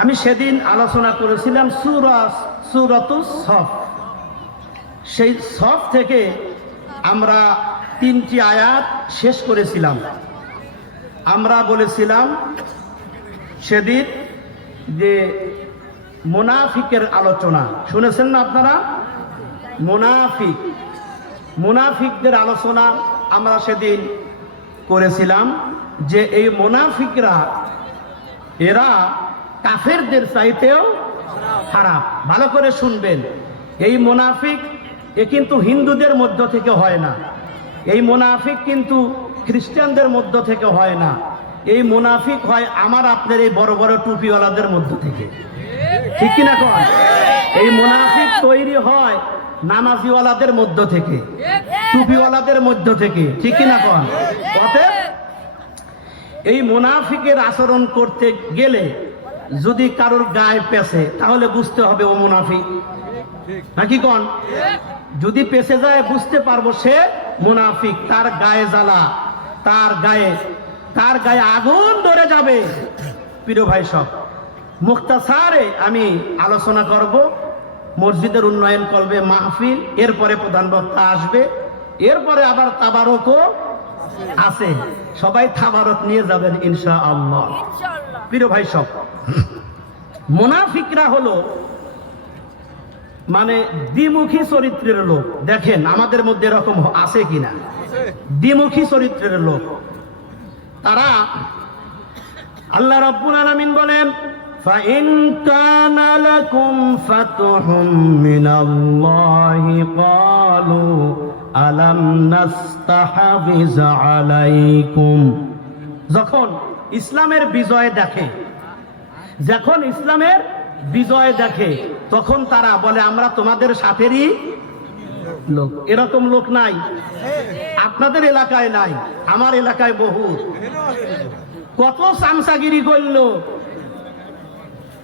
আমি সেদিন আলোচনা করেছিলাম সুরা, সুরতু সফ। সেই সফ থেকে আমরা তিনটি আয়াত শেষ করেছিলাম। আমরা বলেছিলাম সেদিন যে মোনাফিকের আলোচনা। শুনেছেন না আপনারা? মোনাফিক। মোনাফিকদের আলোচনা আমরা সেদিন করেছিলাম যে এই মোনাফিকরা, এরা কাফেরদের চাইতেও খারাপ। ভালো করে শুনবেন। এই মোনাফিক, এ কিন্তু হিন্দুদের মধ্য থেকে হয় না। এই মোনাফিক কিন্তু খ্রিস্টানদের মধ্য থেকে হয় না। এই মোনাফিক হয় আমার, আপনার এই বড় বড় টুপিওয়ালাদের মধ্য থেকে। ঠিক কিনা কন এই মোনাফিক তৈরি হয় নামাজিওয়ালাদের মধ্য থেকে, টুপিওয়ালাদের মধ্য থেকে। ঠিক কিনা কন অতএব এই মুনাফিকের আচরণ করতে গেলে যদি কারোর গায়ে পেছে তাহলে বুঝতে হবে ও মুনাফিক। নাকি কন? যদি পেছে যায়, বুঝতে পারব সে মুনাফিক, তার গায়ে জ্বালা, তার গায়ে তার গায়ে আগুন ধরে যাবে। প্রিয় ভাই সব, মুক্তাসারে আমি আলোচনা করব, মসজিদের উন্নয়ন করবে, মাহফিল, এরপরে প্রধান বক্তা আসবে, এরপরে আবার তাবারকও আছে। সবাই তাবারক নিয়ে যাবেন ইনশা আল্লাহ প্রিয় ভাই সব মুনাফিকরা হলো মানে দ্বিমুখী চরিত্রের লোক দেখেন আমাদের মধ্যে এরকম আছে কিনা দ্বিমুখী চরিত্রের লোক তারা আল্লাহ রাব্বুল আলামিন বলেন فإن كان لكم فتح من الله قالوا ألم نستحفظ عليكم যখন ইসলামের বিজয় দেখে। যখন ইসলামের বিজয় দেখে, তখন তারা বলে, আমরা তোমাদের সাথেরই লোক। এরকম লোক নাই। আপনাদের এলাকায় নাই, আমার এলাকায় বহু। কত সামসাগিরি করল।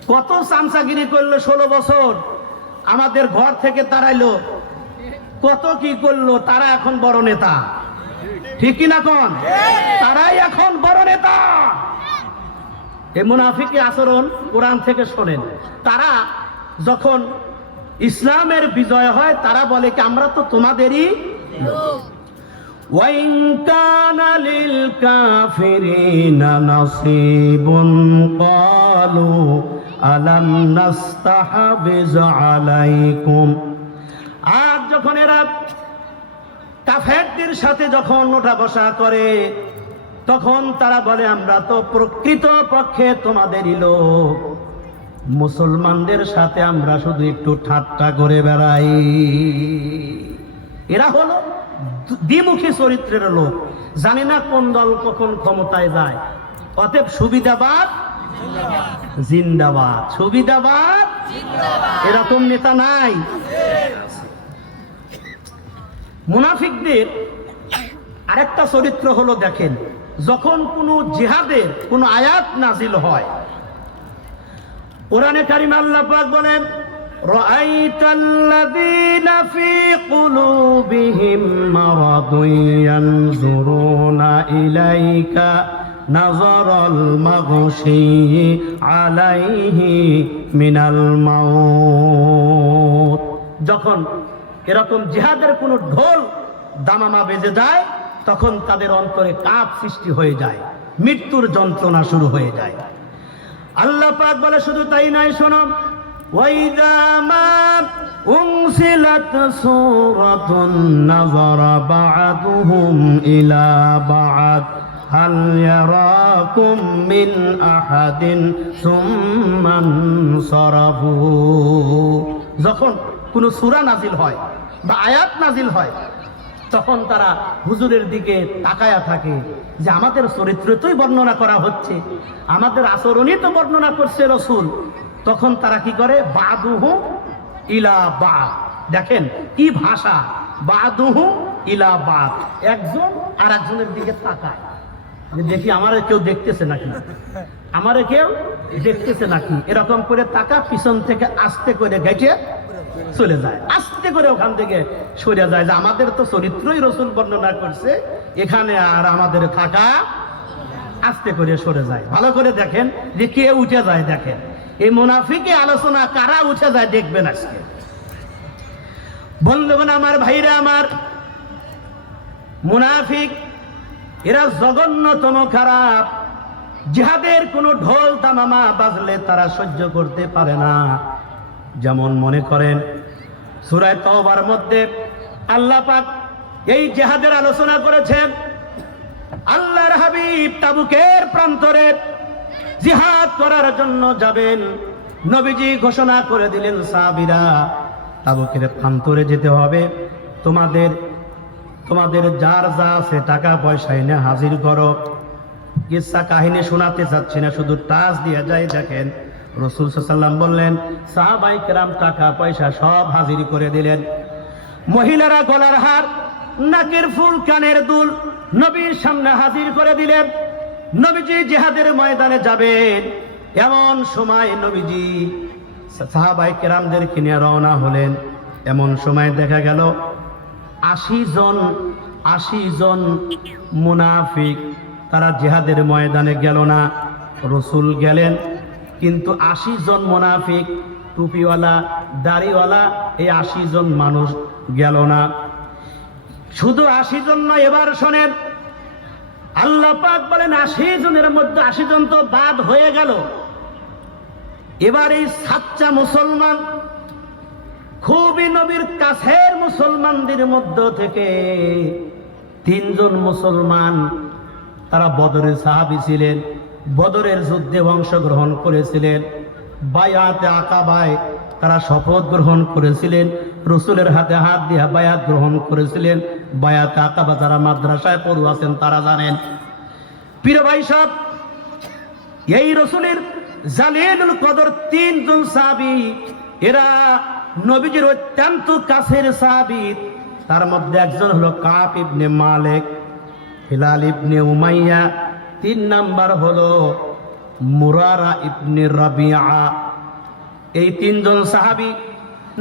কত সামসাগিরি করল ষোলো বছর। আমাদের ঘর থেকে তাড়াইলো। কত কি করল, তারা এখন বড় নেতা। ঠিক কিনা কোন তারাই এখন বড় নেতা এ মুনাফিকি আচরণ কোরআন থেকে শোনেন তারা যখন ইসলামের বিজয় হয় তারা বলে কি আমরা তো তোমাদেরই وإن كان للكافرين نصيب قالوا ألم نستحفظ عليكم আর যখন এরা কাফেরদের সাথে যখন ওঠা বসা করে, তখন তারা বলে, আমরা তো প্রকৃত পক্ষে তোমাদেরই লোক। মুসলমানদের সাথে আমরা শুধু একটু ঠাট্টা করে বেড়াই। এরা হলো দ্বিমুখী চরিত্রের লোক। জানি না কোন দল কখন ক্ষমতায় যায়। অতএব সুবিধাবাদ, জিন্দাবাদ। সুবিধাবাদ, এরকম নেতা নাই। মুনাফিকদের আরেকটা চরিত্র হলো দেখেন যখন কোনো জিহাদের কোনো আয়াত নাজিল হয় কোরআনে কারিম আল্লাহ পাক বলেন رأيت الذين في قلوبهم مرض ينظرون إليك نظر المغشي عليه من الموت যখন এরকম জিহাদের কোনো ঢোল দামামা বেজে যায় তখন তাদের অন্তরে কাপ সৃষ্টি হয়ে যায় মৃত্যুর যন্ত্রণা শুরু হয়ে যায় আল্লাহ পাক বলে শুধু তাই নয় শোনো وإذا ما أنزلت سورة نظر بعضهم إلى بعض هل يراكم من أحد ثم انصرفوا যখন কোন সুরা নাজিল হয় বা আয়াত নাজিল হয়, তখন তারা হুজুরের দিকে তাকায়া থাকে যে আমাদের চরিত্র তোই বর্ণনা করা হচ্ছে, আমাদের আচরণই তো বর্ণনা করছে রসুল। তখন তারা কি করে? বাদুহু ইলা বা দেখেন কি ভাষা? বাদুহু ইলা বাদ। একজন আর একজনের দিকে তাকায়। দেখি আমার কেউ দেখতেছে নাকি? আমারে কেউ দেখতেছে নাকি? এরকম করে তাকা, পিছন থেকে আস্তে করে গেটে চলে যায়। আস্তে করে ওখান থেকে সরে যায় যে আমাদের তো চরিত্রই রসুল বর্ণনা করছে, এখানে আর আমাদের থাকা আস্তে করে সরে যায়। ভালো করে দেখেন যে কে উঠে যায় দেখেন। এই মুনাফিকে আলোচনা কারা উঠে যায় দেখবেন আজকে। বন্ধুগণ আমার ভাইরা আমার মুনাফিক, এরা জঘন্যতম খারাপ। জিহাদের কোনো ঢোল তামামা বাজলে তারা সহ্য করতে পারে না। যেমন মনে করেন সুরায় তওবার মধ্যে আল্লাহ পাক এই জেহাদের আলোচনা করেছেন, আল্লাহর হাবিব তাবুকের প্রান্তরে জিহাদ করার জন্য যাবেন। নবীজি ঘোষণা করে দিলেন সাবিরা তাবুকের প্রান্তরে যেতে হবে। তোমাদের তোমাদের যার যা আছে টাকা পয়সা এনে হাজির করো। কিসা কাহিনী শোনাতে চাচ্ছি না, শুধু টাচ দিয়ে যাই দেখেন। রসুল সাল্লাম বললেন, সাহাবাই কেরাম টাকা, পয়সা সব হাজির করে দিলেন। মহিলারা গলার হার, নাকের ফুল, কানের দুল নবীর সামনে হাজির করে দিলেন। নবীজি জেহাদের ময়দানে যাবেন। এমন সময় নবীজি সাহাবাই কেরামদের কিনে রওনা হলেন। এমন সময় দেখা গেল, আশি জন আশি জন মুনাফিক, তারা জেহাদের ময়দানে গেল না। রসুল গেলেন কিন্তু আশি জন মুনাফিক, টুপিওয়ালা, দাড়িওয়ালা, এই আশি জন মানুষ গেল না। শুধু আশি জন নয়, এবার শোনেন, আল্লাহ পাক বলেন আশি জনের মধ্যে আশি জন তো বাদ হয়ে গেল। এবার এই সাচ্চা মুসলমান, খুবই নবীর কাছের মুসলমানদের মধ্য থেকে তিনজন মুসলমান, তারা বদরের সাহাবি ছিলেন। বদরের যুদ্ধে অংশগ্রহণ করেছিলেন। বায়াতে আকাবায় তারা শপথ গ্রহণ করেছিলেন। রসুলের হাতে হাত দিয়ে বায়াত গ্রহণ করেছিলেন। বায়াতে আকাবা যারা মাদ্রাসায় পড়ু আছেন, তারা জানেন। প্রিয় ভাই সব, এই রসুলের জালিলুল কদর তিনজন সাবি এরা নবীজির অত্যন্ত কাছের সাহাবি। তার মধ্যে একজন হলো Ka'b ibn Malik, Hilal ibn Umayya তিন নাম্বার হলো মুরারা ইবনে রাবিয়া। এই তিনজন সাহাবি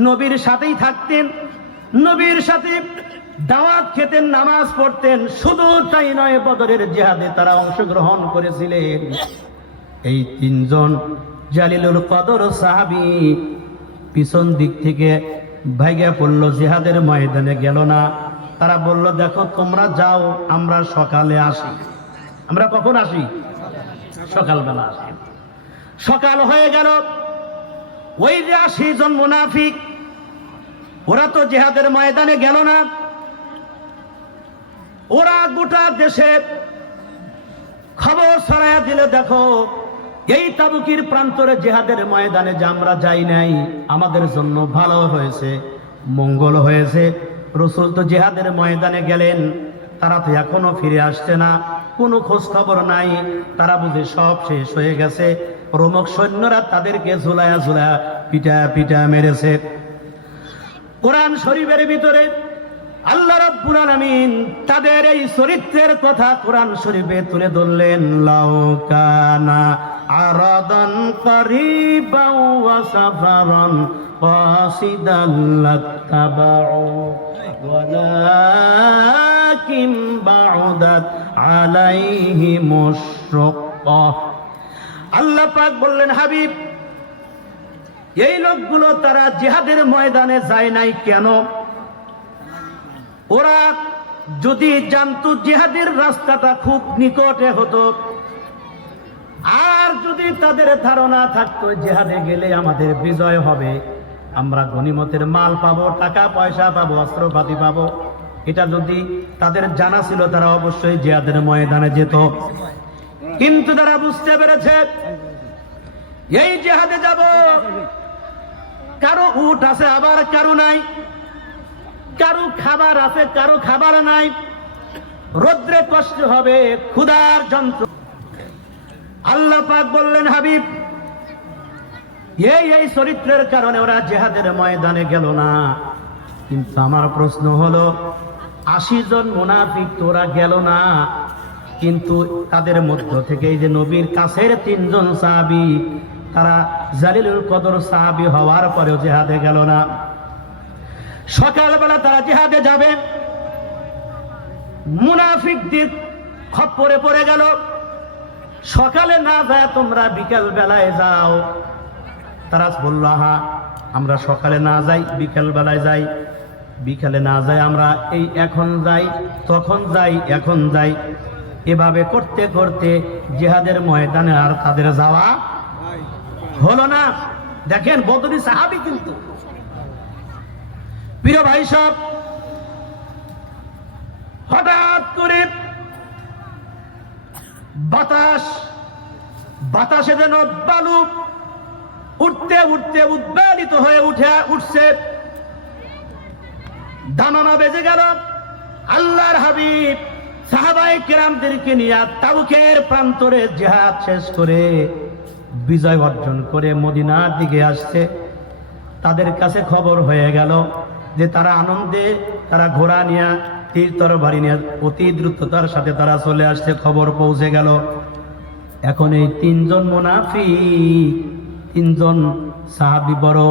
নবীর সাথেই থাকতেন, নবীর সাথে দাওয়াত খেতেন, নামাজ পড়তেন, শুধু তাই নয়, বদরের জেহাদে তারা অংশগ্রহণ করেছিলেন। এই তিনজন জালিলুল কদর সাহাবি পিছন দিক থেকে ভাইগা পড়ল, জেহাদের ময়দানে গেল না। তারা বলল, দেখো, তোমরা যাও, আমরা সকালে আসি। আমরা কখন আসি? সকালবেলা আসি। সকাল হয়ে গেল। ওই যে আশি জন মুনাফিক, ওরা তো জেহাদের ময়দানে গেল না। ওরা গোটা দেশের খবর ছড়াইয়া দিলে, দেখো, এই তাবুকির প্রান্তরে জেহাদের ময়দানে যে আমরা যাই নাই, আমাদের জন্য ভালো হয়েছে, মঙ্গল হয়েছে। রসুল তো জেহাদের ময়দানে গেলেন, তারা তো এখনও ফিরে আসছে না। কোনো খোঁজ খবর নাই। তারা বুঝে সব শেষ হয়ে গেছে। রোমক সৈন্যরা তাদেরকে ঝুলায়া ঝুলায়া পিটা পিটা মেরেছে। কোরআন শরীফের ভিতরে আল্লাহ রাব্বুল আলামিন তাদের এই চরিত্রের কথা কোরআন শরীফে তুলে ধরলেন, লাউ কানা আরাদান করিবাও ওয়া সাফারান কাসিদান লাত্তাবাউ। ওয়ালাকিন বাউদাত আলাইহিমুশ শুক্কা আল্লাহ পাক বললেন, হাবিব, এই লোকগুলো তারা জিহাদের ময়দানে যায় নাই কেন? ওরা যদি জানতো জিহাদের রাস্তাটা খুব নিকটে হতো, আর যদি তাদের ধারণা থাকতো জেহাদে গেলে আমাদের বিজয় হবে। আমরা গনিমতের মাল পাবো, টাকা, পয়সা পাবো, অস্ত্রপাতি পাবো। এটা যদি তাদের জানা ছিল, তারা অবশ্যই জেহাদের ময়দানে যেত। কিন্তু তারা বুঝতে পেরেছে, এই জেহাদে যাব। কারও উঠ আছে, আবার কারও নাই। কারও খাবার আছে, কারও খাবার নাই। রোদ্রে কষ্ট হবে, ক্ষুধার যন্ত্র। আল্লাহ পাক বললেন, হাবিব এই এই চরিত্রের কারণে ওরা জেহাদের ময়দানে গেল না। কিন্তু আমার প্রশ্ন হলো, আশি জন মুনাফিক তোরা গেল না, কিন্তু তাদের মধ্য থেকে এই যে নবীর কাছের তিনজন সাহাবি, তারা জালিলুল কদর সাহাবি হওয়ার পরেও জেহাদে গেল না। সকালবেলা তারা জেহাদে যাবে। মুনাফিকদের খপ্পরে পড়ে গেল। সকালে না যায় তোমরা বিকেল বেলায় যাও। তারা বলল, আহা, আমরা সকালে না যাই বিকেল বেলায় যাই। বিকালে না যাই আমরা, এই এখন যাই, তখন যাই, এখন যাই। এভাবে করতে করতে জিহাদের ময়দানে আর তাদের যাওয়া হলো না। দেখেন, বদরি সাহাবি কিন্তু। প্রিয় ভাই সব হঠাৎ করে বাতাস, বাতাসে যেন বালু উঠতে উঠতে উদ্বেলিত হয়ে উঠে উঠছে। দামামা বেজে গেল। আল্লাহর হাবিব সাহাবাই কেরামদেরকে নিয়ে তাবুকের প্রান্তরে জেহাদ শেষ করে বিজয় অর্জন করে মদিনার দিকে আসছে। তাদের কাছে খবর হয়ে গেল যে তারা আনন্দে তারা ঘোড়া নিয়ে, তীর তরবারি নিয়ে অতি দ্রুততার সাথে তারা চলে আসছে। খবর পৌঁছে গেল। এখন এই তিনজন মুনাফি তিনজন সাহাবি বড়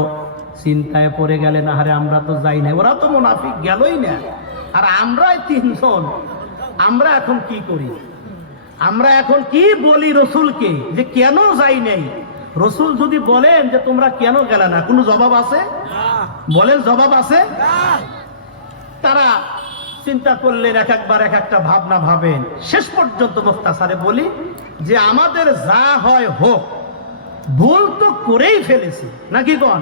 চিন্তায় পড়ে গেলেন আরে আমরা তো যাই না ওরা তো মুনাফিক গেলই না। আর আমরাই তিনজন। আমরা এখন কি করি? আমরা এখন কি বলি রসুলকে যে কেন যাই নাই? রসুল যদি বলেন যে তোমরা কেন গেলে না, কোনো জবাব আছে? বলেন, জবাব আছে? তারা চিন্তা করলেন, এক একবার এক একটা ভাবনা ভাবেন। শেষ পর্যন্ত মুক্তাসারে বলি যে, আমাদের যা হয় হোক ভুল তো করেই ফেলেছি। নাকি কন?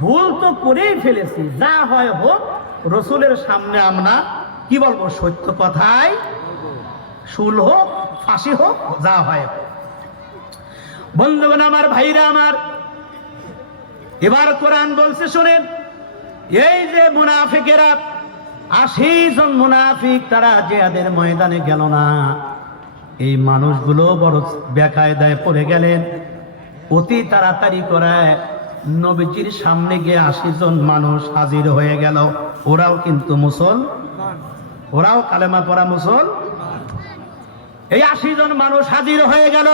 ভুল তো করেই ফেলেছি। যা হয় হোক, রসুলের সামনে আমরা, কি বলব, সত্য কথাই শুল হোক, ফাঁসি হোক, যা হয়। বন্ধুগণ আমার, ভাইরা আমার, এবার কোরআন বলছে, শোনেন, এই যে মুনাফিকেরা, আশি জন মুনাফিক, তারা জেহাদের ময়দানে গেল না। এই মানুষগুলো বড় বেকায়দায় পড়ে গেলেন। অতি তাড়াতাড়ি করায় নবীজির সামনে গিয়ে আশি জন মানুষ হাজির হয়ে গেল। ওরাও কিন্তু মুসল। ওরাও কালেমা পড়া মুসল। এই আশি জন মানুষ হাজির হয়ে গেল।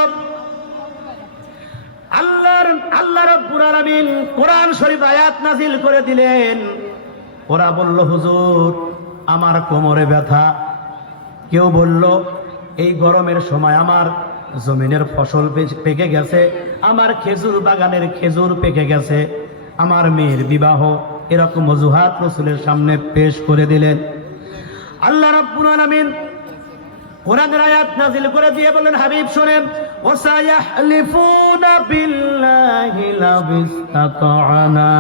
আল্লাহর, আল্লাহ রব্বুল আলামিন কোরআন শরীফ আয়াত নাজিল করে দিলেন। ওরা বলল, হুজুর, আমার কোমরে ব্যথা। কেউ বলল, এই গরমের সময় আমার জমিনের ফসল পেকে গেছে। আমার খেজুর বাগানের খেজুর পেকে গেছে। আমার মেয়ের বিবাহ এরকম অজুহাত রসুলের সামনে পেশ করে দিলেন। আল্লাহ রাব্বুল আলামিন কোরআনের আয়াত নাজিল করে দিয়ে বলেন হাবিব শুনেন, ওসায়াহলিফুনা বিল্লাহি লাবিস্তাতা'না,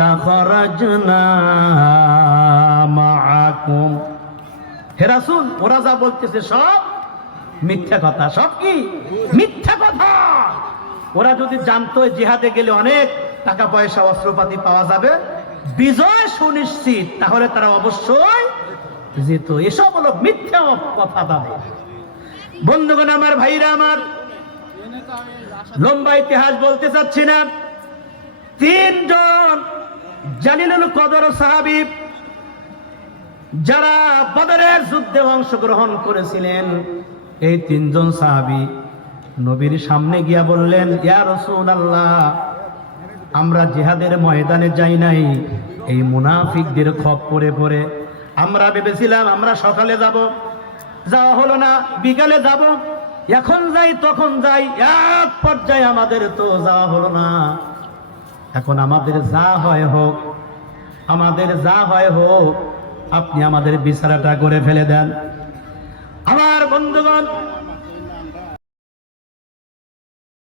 লাখরাজনা মাআকুম। হে রাসূল, ওরা যা বলতেছে সব মিথ্যা কথা। সব কি? মিথ্যা কথা। ওরা যদি জানতো জিহাদে গেলে অনেক টাকা পয়সা, অস্ত্রপাতি পাওয়া যাবে, বিজয় সুনিশ্চিত, তাহলে তারা অবশ্যই যেত এসব হলো মিথ্যা কথা দাবে। বন্ধুগণ, আমার ভাইরা, আমার লম্বা ইতিহাস বলতে চাচ্ছি না। তিনজন জালিলুল কদর সাহাবিব যারা বদরের যুদ্ধে অংশগ্রহণ করেছিলেন, এই তিনজন সাহাবি নবীর সামনে গিয়া বললেন, ইয়া রসুল আল্লাহ আমরা জিহাদের ময়দানে যাই নাই। এই মুনাফিকদের খপ পরে পরে আমরা ভেবেছিলাম, আমরা সকালে যাব, যাওয়া হলো না, বিকালে যাব। এখন যাই, তখন যাই, এক পর্যায়ে আমাদের তো যাওয়া হলো না। এখন আমাদের যা হয় হোক, আমাদের যা হয় হোক, আপনি আমাদের বিচারাটা করে ফেলে দেন। আমার বন্ধুগণ